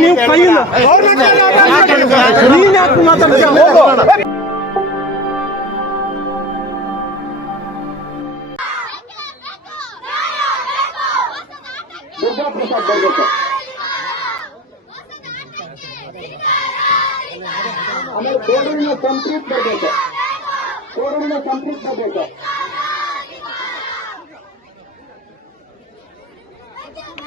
ನೀವು ಕೈಯಿಂದ ನೀನ್ ಯಾಕೆ ಮಾತಾಡ್ತೀಯ ಹೋಗು ದುರ್ಗಾಪ್ರಸಾದ್ ಬರ್ಬೇಕು ಆಮೇಲೆ ಕೋಡೂರಿನ ಸಂಪ್ರೀತ್ ಬರ್ಬೇಕು ಕೋಡೂರಿನ ಸಂಪ್ರೀತ್ ಬರ್ಬೇಕು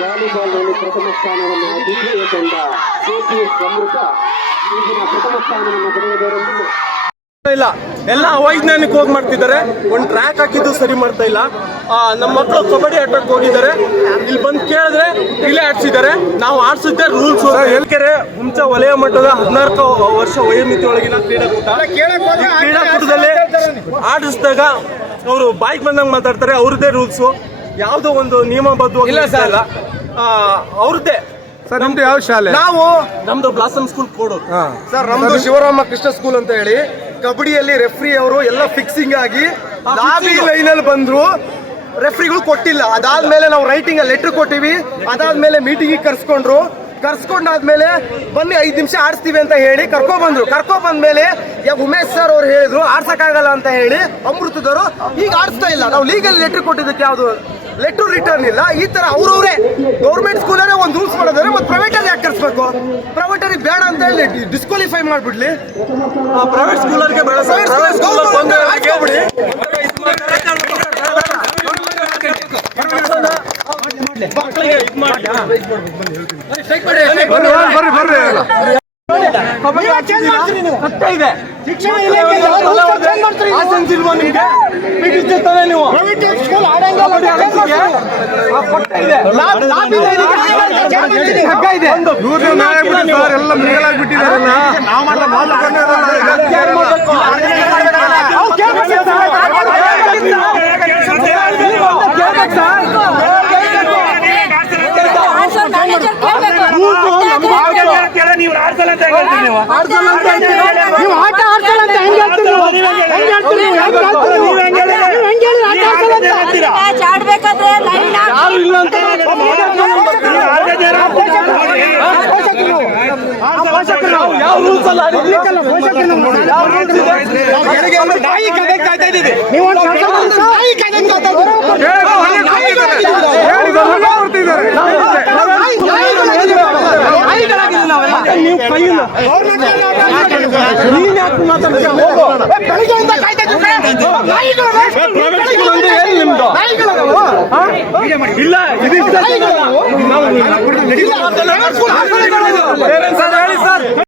ವಾಲಿಬಾಲ್ನಲ್ಲಿ ಪ್ರಥಮ ಸ್ಥಾನವನ್ನು ದ್ವಿತೀಯ ತಂಡ ಕೆಪಿಎಸ್ ಅಮೃತ ಈಗಿನ ಪ್ರಥಮ ಸ್ಥಾನವನ್ನು ಪಡೆಯುವುದರೊಂದಿಗೆ ಇಲ್ಲ. ಎಲ್ಲ ಅವೈಜ್ಞಾನಿಕವಾಗಿ ಮಾಡ್ತಿದ್ದಾರೆ. ಒಂದು ಟ್ರ್ಯಾಕ್ ಹಾಕಿದ್ದು ಸರಿ ಮಾಡ್ತಾ ಇಲ್ಲ. ಆ, ನಮ್ಮ ಮಕ್ಕಳು ಕಬಡ್ಡಿ ಆಟಕ್ಕೆ ಹೋಗಿದ್ದಾರೆ. ಇಲ್ಲಿ ಬಂದು ಕೇಳಿದ್ರೆ ಇಲ್ಲೇ ಆಡ್ಸಿದ್ದಾರೆ. ನಾವು ಆಡ್ಸಿದ್ದೆ ರೂಲ್ಸ್ ಹೇಳ್ಕೆರೆ ಹುಂಚ ವಲಯ ಮಟ್ಟದ ಹದಿನಾಲ್ಕು ವರ್ಷ ವಯೋಮಿತಿ ಒಳಗಿನ ಕ್ರೀಡಾಕೂಟ ಈ ಕ್ರೀಡಾಕೂಟದಲ್ಲಿ ಆಡಿಸಿದಾಗ ಅವರು ಬೈಕ್ ಬಂದಂಗೆ ಮಾತಾಡ್ತಾರೆ ಅವ್ರದ್ದೇ ರೂಲ್ಸು ಯಾವುದೋ ಒಂದು ನಿಯಮಬದ್ಧವಾಗಿ ಇಲ್ಲ ಅವ್ರದ್ದೇ. ಸರ್ ನಿಮ್ದು ಯಾವ ಶಾಲೆ? ನಾವು ನಮ್ದು ಬ್ಲಾಸಮ್ ಸ್ಕೂಲ್ ಕೊಡೋದು ಸರ್ ನಮ್ದು ಶಿವರಾಮ ಕೃಷ್ಣ ಸ್ಕೂಲ್ ಅಂತ ಹೇಳಿ. ಕಬಡ್ಡಿಯಲ್ಲಿ ರೆಫ್ರಿ ಅವರು ಎಲ್ಲ ಫಿಕ್ಸಿಂಗ್ ಆಗಿ ಲಾಬಿ ಲೈನ್ ಅಲ್ಲಿ ಬಂದ್ರು. ರೆಫ್ರಿಗಳು ಕೊಟ್ಟಿಲ್ಲ. ಅದಾದ್ಮೇಲೆ ನಾವು ರೈಟಿಂಗ್ ಲೆಟರ್ ಕೊಟ್ಟಿವಿ. ಅದಾದ್ಮೇಲೆ ಮೀಟಿಂಗ್ ಕರ್ಸ್ಕೊಂಡ್ರು. ಕರ್ಸ್ಕೊಂಡಾದ್ಮೇಲೆ ಬನ್ನಿ ಐದು ನಿಮಿಷ ಆಡಿಸ್ತೀವಿ ಅಂತ ಹೇಳಿ ಕರ್ಕೊ ಬಂದ್ರು. ಕರ್ಕೊ ಬಂದ್ಮೇಲೆ ಈಗ ಉಮೇಶ್ ಸರ್ ಅವ್ರು ಹೇಳಿದ್ರು ಆಡ್ಸಕ್ಕಾಗಲ್ಲ ಅಂತ ಹೇಳಿ ಅಮೃತದವರು ಈಗ ಆಡಿಸ್ತಾ ಇಲ್ಲ. ನಾವು ಲೀಗಲ್ ಲೆಟರ್ ಕೊಟ್ಟಿದ್ದಕ್ಕೆ ಯಾವುದು? ಲೆಟರ್ ರಿಟರ್ನ್ ಇಲ್ಲ. ಈ ತರ ಅವ್ರವ್ರೆ. ಗೌರ್ಮೆಂಟ್ ಸ್ಕೂಲೇ ಒಂದು ರೂಲ್ಸ್ ಮಾಡಿದ್ರೆ ಮತ್ತೆ ಪ್ರೈವೇಟ್ ಅಲ್ಲಿ ಯಾಕೆ ಕರ್ಸ್ಬೇಕು ಪ್ರೈವೇಟ್ ಅಲ್ಲಿ ಬೇಡ ಅಂತ ಹೇಳಿ ಡಿಸ್ಕ್ವಾಲಿಫೈ ಮಾಡ್ಬಿಡ್ಲಿ. ಪ್ರೈವೇಟ್ ಸ್ಕೂಲರ್ಗೆ ಬೇಡ ಸರ್. ಪ್ರೈವೇಟ್ ಸ್ಕೂಲ್ ಬಂದು ಅವ್ರಿಗೆ ಮಕ್ಕಳಿಗೆ ಇದು ಮಾಡಿ ಬರ್ರಿ ಬರ್ರಿ ಬರ್ರಿ ಎಲ್ಲ. ಕಬಡ್ಡಿ ಆಡ್ತಿದ್ದೀರಾ? ಕಷ್ಟ ಇದೆ. ಶಿಕ್ಷಣ ಇಲಾಖೆ ನೀವು ಆಡ್ಸಲ್ಲ ಅಂತ ನೀವು ಆಟ ಆಡ್ಸಲ್ಲ ಅಂತ ಹೆಂಗ್ ಹೇಳ್ತೀರಿ ಹೆಂಗ್ ಹೇಳ್ತೀರಿ ಹೆಂಗ್ ಹೇಳ್ತೀರಿ ಆಟ ಆಡ್ಸಲ್ಲ ಅಂತ ಹೇಳ್ತೀರಾ ಆಡ್ಬೇಕಾದ್ರೆ ಲೈನ್ ಯಾರು ಇಲ್ಲ ಅಂತ ನೀವು ಆಡ್ತಾ ಇದ್ದೀರಾ? ನಾವು ಯಾವ ರೂಲ್ಸ್ ಅಲ್ಲ ಇದೆ? ನಾಯಿ ಕದೆ ಕಾಯ್ತಾ ನೀವು. ನಾಯಿ ಕದೆ ಕಾಯ್ತಾ ನೀವು ಕೈಯಿಂದ ನೀನ್ ಯಾಕೆ ಮಾತಾಡ್ತೀಯ ಹೋಗು ಬೆಳಿಗ್ಗೆಯಿಂದ ಕಾಯ್ತಾ ಇದ್ದೀವಿ ನಾಯಿಗಳು ಏನು ನಿಮ್ದು? ಇಲ್ಲ ಇದು